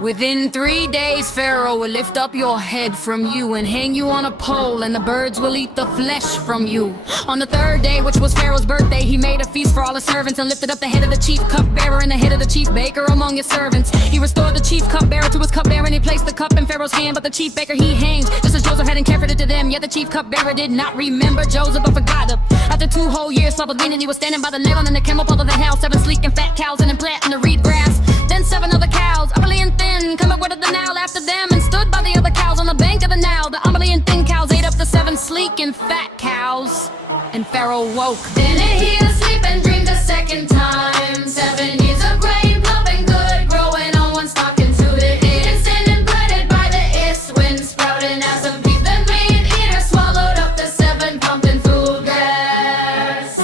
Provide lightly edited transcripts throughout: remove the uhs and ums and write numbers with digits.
Within 3 days, Pharaoh will lift up your head from you and hang you on a pole, and the birds will eat the flesh from you. On the 3rd day, which was Pharaoh's birthday, he made a feast for all his servants and lifted up the head of the chief cupbearer and the head of the chief baker among his servants. He restored the chief cupbearer to his cupbearer, and he placed the cup in Pharaoh's hand, but the chief baker he hanged, just as Joseph had interpreted to them. Yet the chief cupbearer did not remember Joseph, but forgot him. After 2 whole years, Slumber and he was standing by the Nile, and the camel pulled of the house, 7 sleek and fat cows, and in plant in the reed grass. Then 7 other cows, ugly and thin, come up out of the Nile after them, and stood by the other cows on the bank of the Nile. The ugly and thin cows ate up the 7 sleek and fat cows, and Pharaoh woke. Then he asleep and dreamed a second time. 7 years of grain, plumping good, growing on one stalk into the instant, and planted by the east wind, sprouting as some beef and meat eater swallowed up the 7 pumping food grass.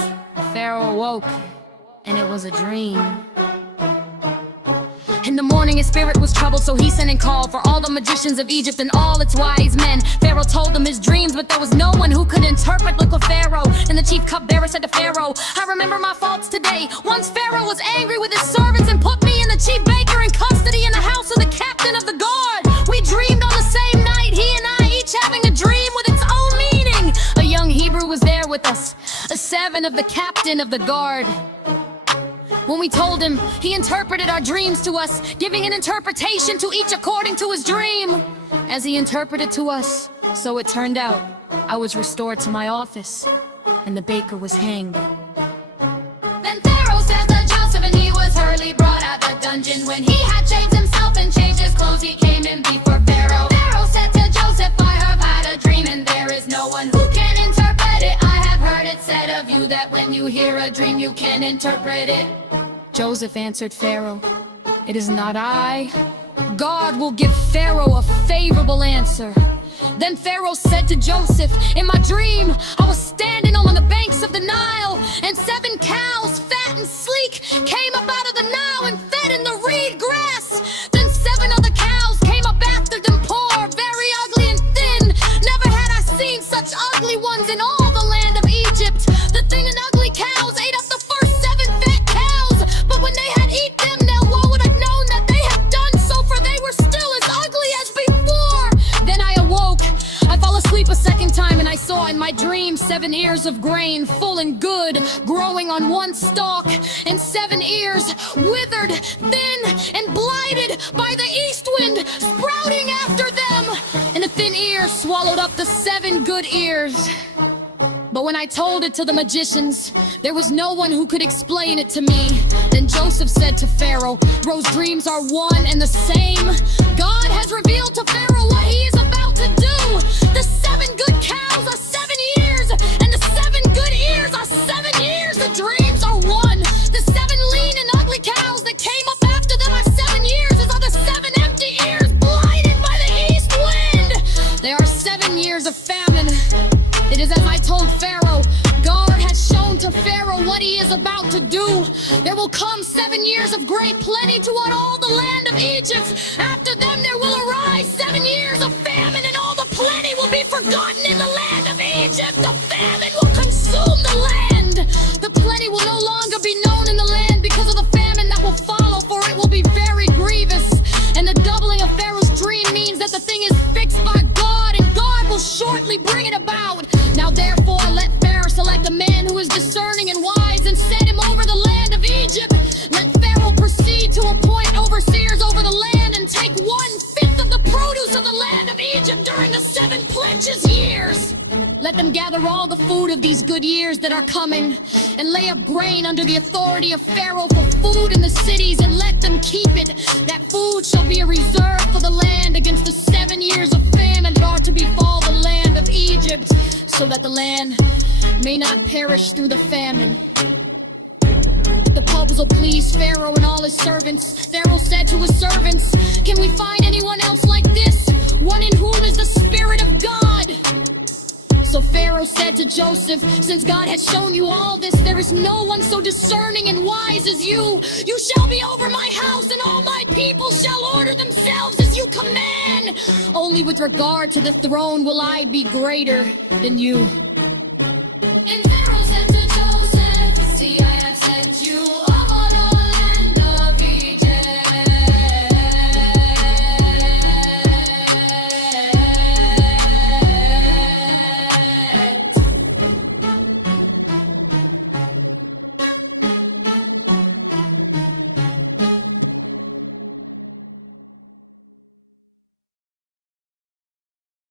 Pharaoh woke, and it was a dream. In the morning his spirit was troubled, so he sent and called for all the magicians of Egypt and all its wise men. Pharaoh told them his dreams, but there was no one who could interpret. Look at Pharaoh. And the chief cupbearer said to Pharaoh, I remember my faults today. Once Pharaoh was angry with his servants and put me and the chief baker in custody in the house of the captain of the guard. We dreamed on the same night, he and I, each having a dream with its own meaning. A young Hebrew was there with us, a 7 of the captain of the guard. When we told him, he interpreted our dreams to us, giving an interpretation to each according to his dream. As he interpreted to us, so it turned out. I was restored to my office, and the baker was hanged. Then Pharaoh said to Joseph, and he was hurriedly brought out the dungeon. When he had changed himself and changed his clothes, he came in before Pharaoh. Pharaoh said to Joseph, I have had a dream, and there is no one who can interpret it. I have heard it said of you that when you hear a dream, you can interpret it. Joseph answered Pharaoh, it is not I. God will give Pharaoh a favorable answer. Then Pharaoh said to Joseph, in my dream, I was standing on the banks of the Nile, and 7 cows, fat and sleek, came up out of the Nile and fed in the reed grass. Then 7 other cows came up after them, poor, very ugly and thin. Never had I seen such ugly ones in all the land of Egypt. The thin and ugly cows ate up the first 7 fat cows, but when they had eat them, now what would have known that they had done so, for they were still as ugly as before. Then I awoke, I fell asleep a second time, and I saw in my dream 7 ears of grain, full and good, growing on one stalk, and 7 ears withered, thin, and blighted by the east wind, sprouting after them. And the thin ears swallowed up the 7 good ears. But when I told it to the magicians, there was no one who could explain it to me. Then Joseph said to Pharaoh, Pharaoh's dreams are one and the same. God has revealed to Pharaoh what he is about to do. The 7 good cows are 7 years, and the 7 good ears are 7 years. The dreams are one. The 7 lean and ugly cows that came up after them are 7 years, as are the 7 empty ears blighted by the east wind. There are 7 years of famine. It is as I told Pharaoh. God has shown to Pharaoh what he is about to do. There will come 7 years of great plenty toward all the land of Egypt. After them there will arise 7 years of famine, and all the plenty will be forgotten in the land of Egypt. The famine will consume the land. The plenty will no longer be known in the land because of the famine that will follow, for it will be very grievous. And the doubling of Pharaoh's dream means that the thing is fixed by God, and God will shortly bring it about. Now therefore let Pharaoh select a man who is discerning and wise, and set him over the land of Egypt. Let Pharaoh proceed to appoint overseers over the land, and take 1/5 of the produce of the land of Egypt during the 7 plenteous years. Let them gather all the food of these good years that are coming, and lay up grain under the authority of Pharaoh for food in the cities, and let them keep it. That food shall be a reserve for the land against the 7 years of famine that are to befall the land of Egypt, so that the land may not perish through the famine. The proposal pleased Pharaoh and all his servants. Pharaoh said to his servants, can we find anyone else like this, one in whom is the Spirit of God? So Pharaoh said to Joseph, since God has shown you all this, there is no one so discerning and wise as you. You shall be over my house, and all my people shall order themselves as you command. Only with regard to the throne will I be greater than you.